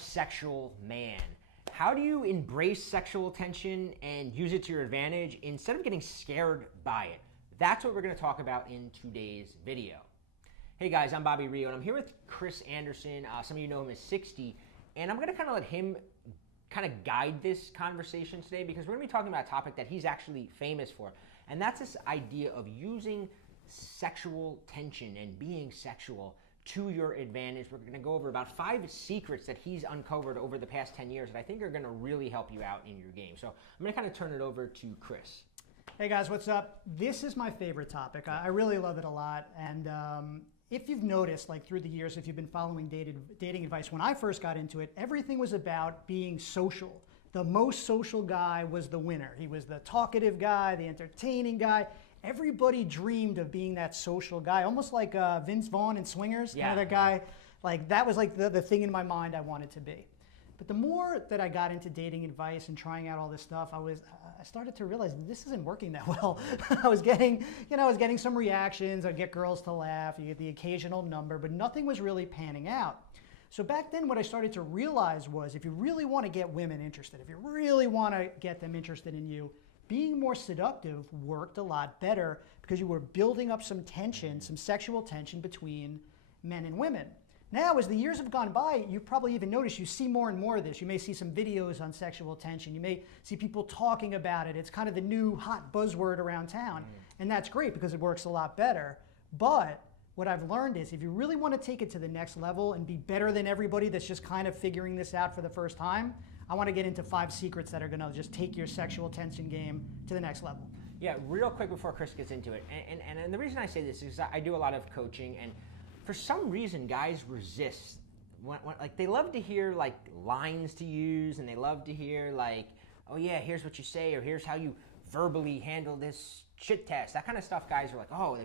sexual man. How do you embrace sexual attention and use it to your advantage instead of getting scared by it? That's what we're going to talk about in today's video. Hey guys, I'm Bobby Rio and I'm here with Chris Anderson. Some of you know him as 60, and I'm going to kind of let him kind of guide this conversation today because we're going to be talking about a topic that he's actually famous for, and that's this idea of using sexual tension and being sexual to your advantage. We're going to go over about 5 secrets that he's uncovered over the past 10 years that I think are going to really help you out in your game. So I'm going to kind of turn it over to Chris. Hey guys, what's up? This is my favorite topic. I really love it a lot. And if you've noticed, like through the years, if you've been following dating advice, when I first got into it, everything was about being social. The most social guy was the winner. He was the talkative guy, the entertaining guy. Everybody dreamed of being that social guy, almost like Vince Vaughn in Swingers. Yeah. You know, that guy, like that was like the thing in my mind I wanted to be. But the more that I got into dating advice and trying out all this stuff, I started to realize this isn't working that well. I was getting some reactions. I'd get girls to laugh. You get the occasional number, but nothing was really panning out. So back then, what I started to realize was if you really want to get women interested, if you really want to get them interested in you, being more seductive worked a lot better because you were building up some tension, some sexual tension between men and women. Now, as the years have gone by, you probably even noticed you see more and more of this. You may see some videos on sexual tension. You may see people talking about it. It's kind of the new hot buzzword around town. And that's great because it works a lot better. But what I've learned is if you really want to take it to the next level and be better than everybody that's just kind of figuring this out for the first time, I want to get into 5 secrets that are going to just take your sexual tension game to the next level. Yeah, real quick before Chris gets into it. And the reason I say this is I do a lot of coaching, and for some reason, guys resist. Like they love to hear like lines to use, and they love to hear like, oh yeah, here's what you say, or here's how you verbally handle this shit test. That kind of stuff. Guys are like, oh,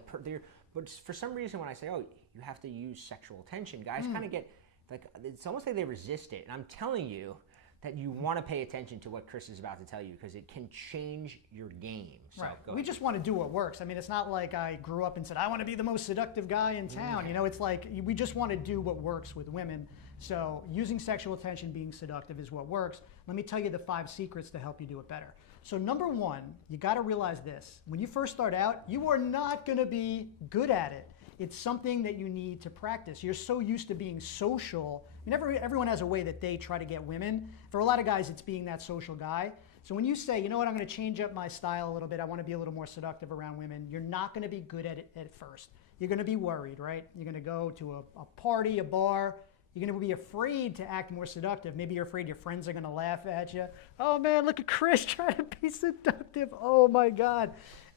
but for some reason, when I say, oh, you have to use sexual tension, guys kind of get like, it's almost like they resist it. And I'm telling you that you want to pay attention to what Chris is about to tell you because it can change your game. So right. We just want to do what works. I mean, it's not like I grew up and said, I want to be the most seductive guy in town. You know, it's like we just want to do what works with women. So using sexual tension, being seductive is what works. Let me tell you the 5 secrets to help you do it better. So number 1, you got to realize this. When you first start out, you are not going to be good at it. It's something that you need to practice. You're so used to being social. I mean, everyone has a way that they try to get women. For a lot of guys, it's being that social guy. So when you say, you know what, I'm going to change up my style a little bit. I want to be a little more seductive around women. You're not going to be good at it at first. You're going to be worried, right? You're going to go to a party, a bar. You're going to be afraid to act more seductive. Maybe you're afraid your friends are going to laugh at you. Oh man, look at Chris trying to be seductive. Oh my God.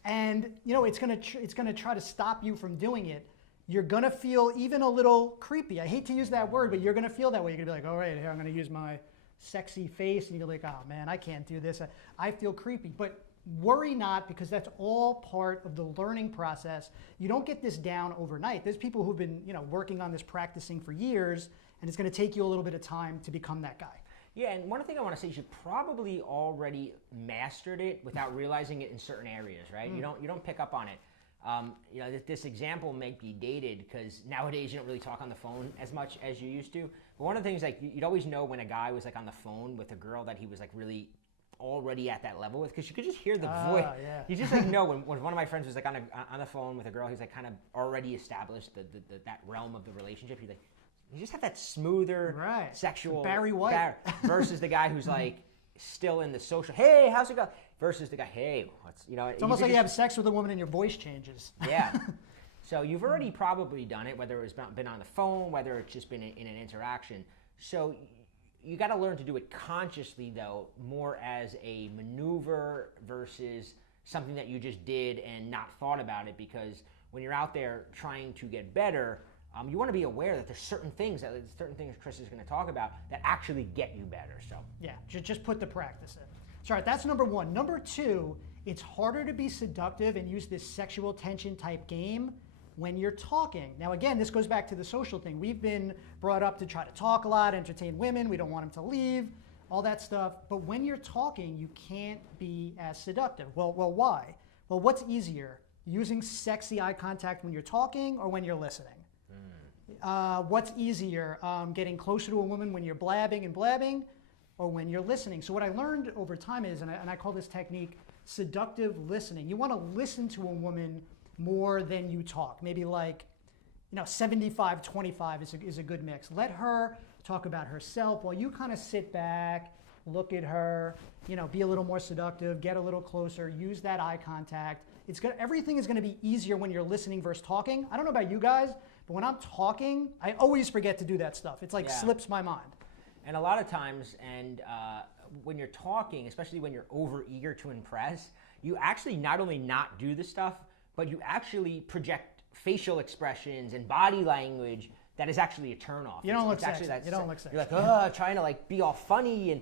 And you know, it's going to try to stop you from doing it. You're going to feel even a little creepy. I hate to use that word, but you're going to feel that way. You're going to be like, all right, here, I'm going to use my sexy face. And you're like, oh man, I can't do this. I feel creepy. But worry not, because that's all part of the learning process. You don't get this down overnight. There's people who've been, working on this, practicing for years, and it's going to take you a little bit of time to become that guy. Yeah, and one thing I want to say is you probably already mastered it without realizing it in certain areas, right? You don't pick up on it. This example may be dated because nowadays you don't really talk on the phone as much as you used to. But one of the things, like, you'd always know when a guy was like on the phone with a girl that he was like really already at that level with, because you could just hear the voice. Yeah. You just like know when one of my friends was like on the phone with a girl, he's like kind of already established that realm of the relationship. He's like, you just have that smoother sexual Barry White versus the guy who's like still in the social, hey, how's it going? Versus the guy, hey, what's, It's almost like you have sex with a woman and your voice changes. Yeah. So you've already probably done it, whether it's been on the phone, whether it's just been in an interaction. So you got to learn to do it consciously, though, more as a maneuver versus something that you just did and not thought about it, because when you're out there trying to get better, you want to be aware that there's certain things Chris is going to talk about that actually get you better. So yeah, just put the practice in. So, all right, that's number 1. Number 2, it's harder to be seductive and use this sexual tension type game when you're talking. Now, again, this goes back to the social thing. We've been brought up to try to talk a lot, entertain women. We don't want them to leave, all that stuff. But when you're talking, you can't be as seductive. Well, why? Well, what's easier, using sexy eye contact when you're talking or when you're listening? what's easier, getting closer to a woman when you're blabbing and blabbing, or when you're listening? So what I learned over time is, and I call this technique seductive listening. You want to listen to a woman more than you talk. Maybe like, 75-25 is a good mix. Let her talk about herself while you kind of sit back, look at her, be a little more seductive, get a little closer, use that eye contact. Everything is going to be easier when you're listening versus talking. I don't know about you guys, but when I'm talking, I always forget to do that stuff. It's like slips my mind. And a lot of times, when you're talking, especially when you're over eager to impress, you actually not only not do the stuff, but you actually project facial expressions and body language that is actually a turnoff. You don't look sexy. You don't look sexy. You're like, trying to like be all funny and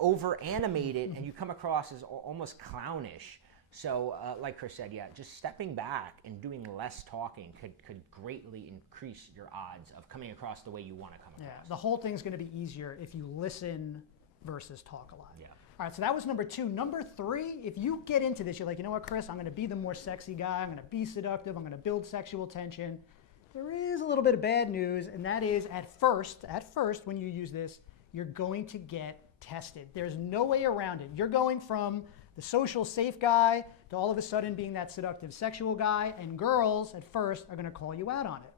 over animated, and you come across as almost clownish. So like Chris said, just stepping back and doing less talking could greatly increase your odds of coming across the way you want to come across. Yeah, the whole thing's going to be easier if you listen versus talk a lot. Yeah. All right, so that was number 2. Number 3, if you get into this, you're like, you know what, Chris, I'm going to be the more sexy guy. I'm going to be seductive. I'm going to build sexual tension. There is a little bit of bad news, and that is at first, when you use this, you're going to get tested. There's no way around it. You're going from the social safe guy to all of a sudden being that seductive sexual guy, and girls at first are going to call you out on it.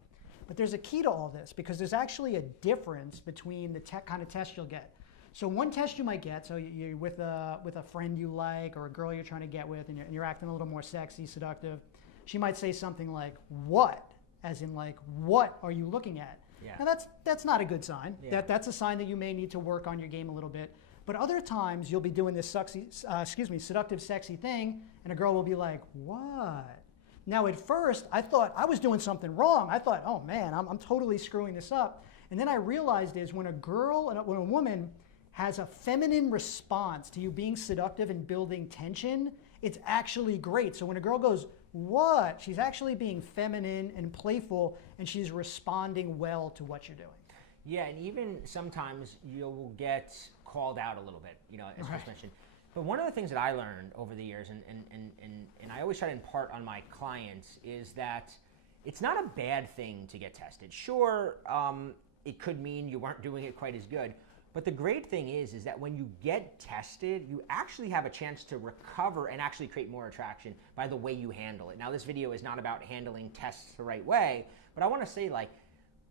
But there's a key to all this, because there's actually a difference between the kind of test you'll get. So one test you might get, so you're with a friend you like or a girl you're trying to get with, and you're acting a little more sexy, seductive. She might say something like, "What?" As in like, "What are you looking at?" Yeah. Now that's not a good sign. Yeah. That's a sign that you may need to work on your game a little bit. But other times you'll be doing this seductive, sexy thing, and a girl will be like, "What?" Now at first I thought I was doing something wrong. I thought, "Oh man, I'm totally screwing this up." And then I realized is when when a woman has a feminine response to you being seductive and building tension, it's actually great. So when a girl goes, "What?" she's actually being feminine and playful, and she's responding well to what you're doing. Yeah, and even sometimes you'll get called out a little bit, as Chris mentioned. But one of the things that I learned over the years, and I always try to impart on my clients, is that it's not a bad thing to get tested. Sure, it could mean you weren't doing it quite as good. But the great thing is that when you get tested, you actually have a chance to recover and actually create more attraction by the way you handle it. Now, this video is not about handling tests the right way, but I want to say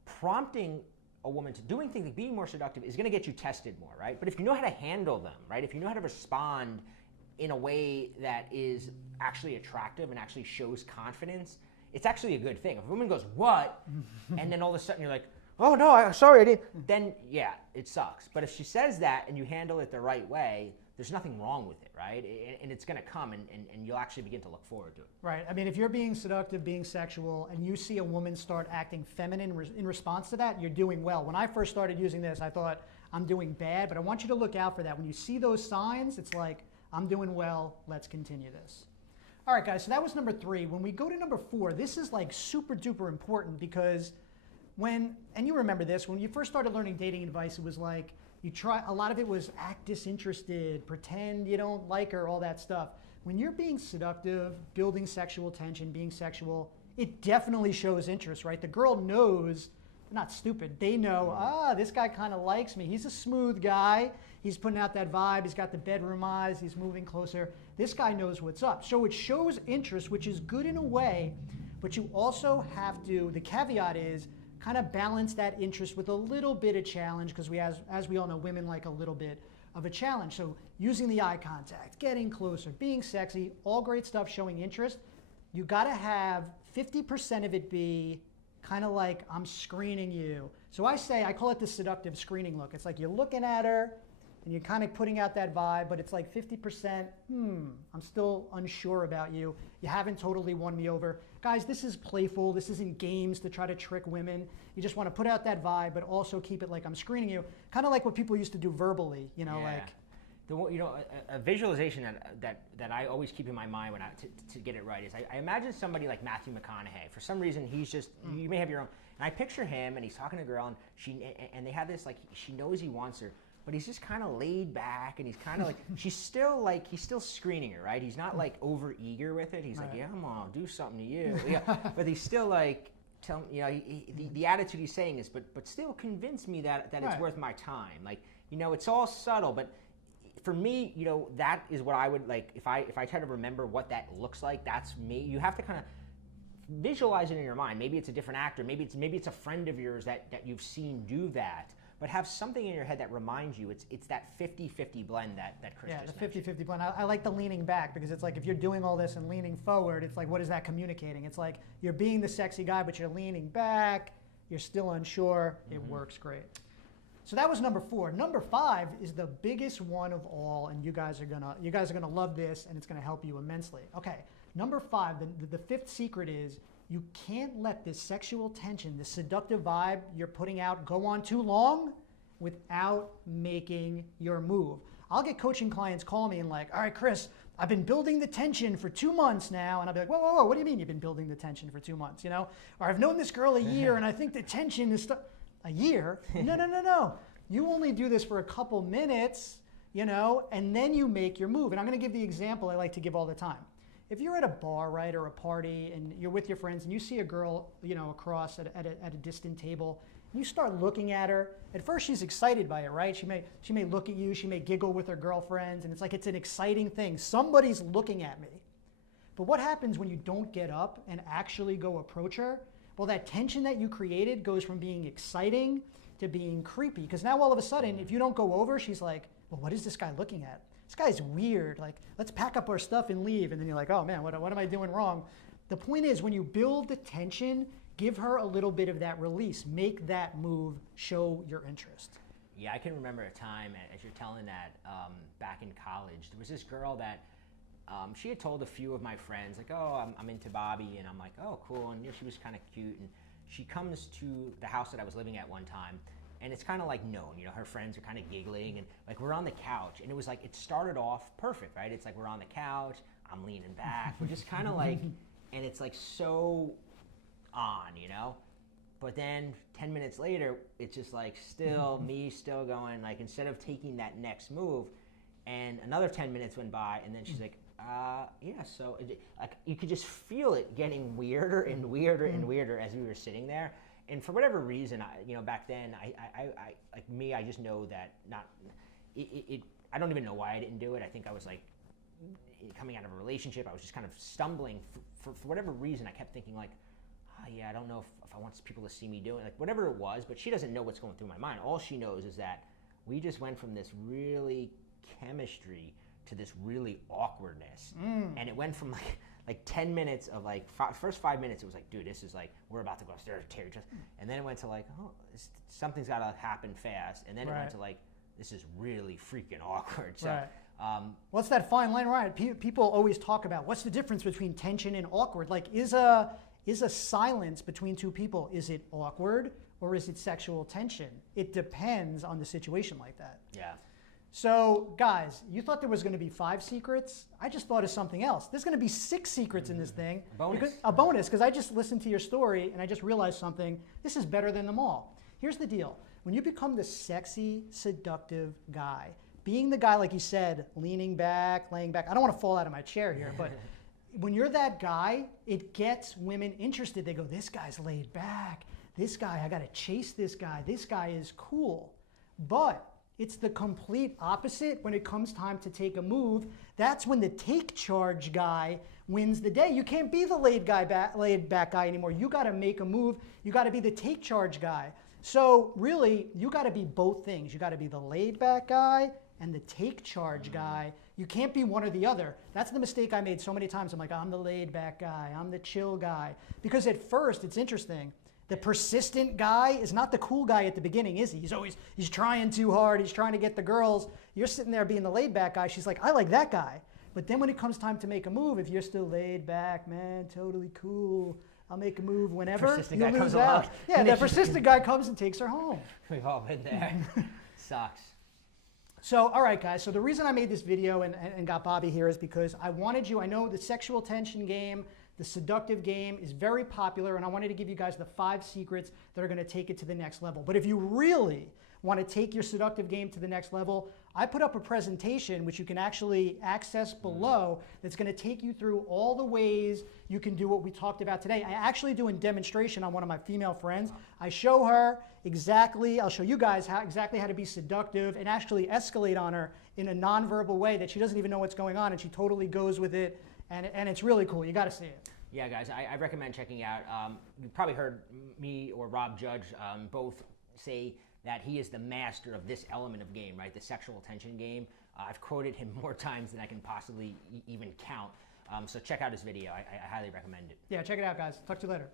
prompting a woman to doing things like being more seductive is going to get you tested more, right? But if you know how to handle them, right? If you know how to respond in a way that is actually attractive and actually shows confidence, it's actually a good thing. If a woman goes, "What?" and then all of a sudden you're like, "Oh no, sorry, I didn't," then yeah, it sucks. But if she says that and you handle it the right way, there's nothing wrong with it, right? And it's gonna come and you'll actually begin to look forward to it. Right, I mean, if you're being seductive, being sexual, and you see a woman start acting feminine in response to that, you're doing well. When I first started using this, I thought, I'm doing bad, but I want you to look out for that. When you see those signs, it's like, I'm doing well, let's continue this. All right, guys, so that was number 3. When we go to number 4, this is like super duper important because and you remember this, when you first started learning dating advice, it was like, a lot of it was act disinterested, pretend you don't like her, all that stuff. When you're being seductive, building sexual tension, being sexual, it definitely shows interest, right? The girl knows, they're not stupid, they know, this guy kind of likes me. He's a smooth guy. He's putting out that vibe. He's got the bedroom eyes. He's moving closer. This guy knows what's up. So it shows interest, which is good in a way, but you also have to, the caveat is, kind of balance that interest with a little bit of challenge, because as we all know, women like a little bit of a challenge. So using the eye contact, getting closer, being sexy, all great stuff, showing interest. You got to have 50% of it be kind of like, I'm screening you. So I call it the seductive screening look. It's like you're looking at her and you're kind of putting out that vibe, but it's like 50%, I'm still unsure about you. You haven't totally won me over. Guys, this is playful. This isn't games to try to trick women. You just want to put out that vibe, but also keep it like I'm screening you. Kind of like what people used to do verbally, a visualization that I always keep in my mind to get it right is I imagine somebody like Matthew McConaughey. For some reason, he's just, you may have your own, and I picture him and he's talking to a girl and they have this, like, she knows he wants her, but he's just kind of laid back and he's kind of like, he's still screening her, right? He's not like over eager with it. He's like, yeah, I'm gonna do something to you. Yeah. But he's still like, tell you know the attitude he's saying is, but still convince me that it's Right. worth my time. Like, you know, it's all subtle, but for me, you know, that is what I would like. If I try to remember what that looks like, that's me. You have to kind of visualize it in your mind. Maybe it's a different actor. Maybe it's a friend of yours that you've seen do that. But have something in your head that reminds you it's that 50-50 blend that Chris Yeah, just the mentioned. 50-50 blend. I like the leaning back because it's like if you're doing all this and leaning forward, it's like, what is that communicating? It's like you're being the sexy guy, but you're leaning back. You're still unsure. It works great. So that was number 4. Number 5 is the biggest one of all, and you guys are gonna love this, and it's gonna help you immensely. Okay, number 5, the 5th secret is you can't let this sexual tension, this seductive vibe you're putting out go on too long without making your move. I'll get coaching clients call me and like, all right, Chris, I've been building the tension for 2 months now. And I'll be like, whoa, what do you mean you've been building the tension for 2 months, you know? Or I've known this girl a year and I think the tension is a year? No. You only do this for a couple minutes, you know, and then you make your move. And I'm gonna give the example I like to give all the time. If you're at a bar, right, or a party, and you're with your friends, and you see a girl, you know, across at a distant table, and you start looking at her. At first, she's excited by it, right? She may look at you, she may giggle with her girlfriends, and it's like it's an exciting thing. Somebody's looking at me. But what happens when you don't get up and actually go approach her? Well, that tension that you created goes from being exciting to being creepy. Because now all of a sudden, if you don't go over, she's like, well, what is this guy looking at? This guy's weird. Like, let's pack up our stuff and leave. And then you're like, oh man, what am I doing wrong? The point is, when you build the tension, give her a little bit of that release. Make that move, show your interest. Yeah, I can remember a time, as you're telling that, back in college, there was this girl that she had told a few of my friends, like, oh, I'm into Bobby, and I'm like, oh, cool, and you know, she was kind of cute, and she comes to the house that I was living at one time, and it's kind of like known, you know, her friends are kind of giggling, and like we're on the couch, and it was like, it started off perfect, right? It's like we're on the couch, I'm leaning back, we're just kind of like, and it's like so on, you know? But then 10 minutes later, it's just like me still going, like instead of taking that next move, and another 10 minutes went by, and then she's like, yeah, so like you could just feel it getting weirder and weirder and weirder as we were sitting there. And for whatever reason, back then, I just know that I don't even know why I didn't do it. I think I was like coming out of a relationship. I was just kind of stumbling for whatever reason. I kept thinking like, I don't know if I want people to see me doing it, like whatever it was, but she doesn't know what's going through my mind. All she knows is that we just went from this really chemistry to this really awkwardness. And it went from like 10 minutes of like, first 5 minutes, it was like, dude, this is like, we're about to go upstairs, tear each other. And then it went to like, oh, something's gotta happen fast. And then it went to like, this is really freaking awkward. So, what's that fine line, right? People always talk about what's the difference between tension and awkward. Like, is a silence between two people, is it awkward or is it sexual tension? It depends on the situation like that. Yeah. So, guys, you thought there was going to be 5 secrets. I just thought of something else. There's going to be 6 secrets in this thing. A bonus, because I just listened to your story and I just realized something. This is better than them all. Here's the deal. When you become the sexy, seductive guy, being the guy, like you said, leaning back, laying back. I don't want to fall out of my chair here, but when you're that guy, it gets women interested. They go, this guy's laid back. This guy, I got to chase this guy. This guy is cool. But it's the complete opposite when it comes time to take a move. That's when the take charge guy wins the day. You can't be the laid back guy anymore. You got to make a move. You got to be the take charge guy. So really, you got to be both things. You got to be the laid back guy and the take charge guy. You can't be one or the other. That's the mistake I made so many times. I'm like, I'm the laid back guy. I'm the chill guy. Because at first, it's interesting. The persistent guy is not the cool guy at the beginning, is he? He's trying too hard. He's trying to get the girls. You're sitting there being the laid back guy. She's like, I like that guy. But then when it comes time to make a move, if you're still laid back, man, totally cool, I'll make a move whenever, you lose out. Yeah, that persistent guy comes and takes her home. We've all been there. Sucks. So, all right, guys. So the reason I made this video and got Bobby here is because I wanted you, I know the sexual tension game, the seductive game is very popular, and I wanted to give you guys the 5 secrets that are going to take it to the next level. But if you really want to take your seductive game to the next level, I put up a presentation which you can actually access below that's going to take you through all the ways you can do what we talked about today. I actually do a demonstration on one of my female friends. I show her exactly, I'll show you guys exactly how to be seductive and actually escalate on her in a nonverbal way that she doesn't even know what's going on, and she totally goes with it, and it's really cool. You got to see it. Yeah, guys, I recommend checking out. You probably heard me or Rob Judge both say that he is the master of this element of game, right? The sexual attention game. I've quoted him more times than I can possibly even count. So check out his video. I highly recommend it. Yeah, check it out, guys. Talk to you later.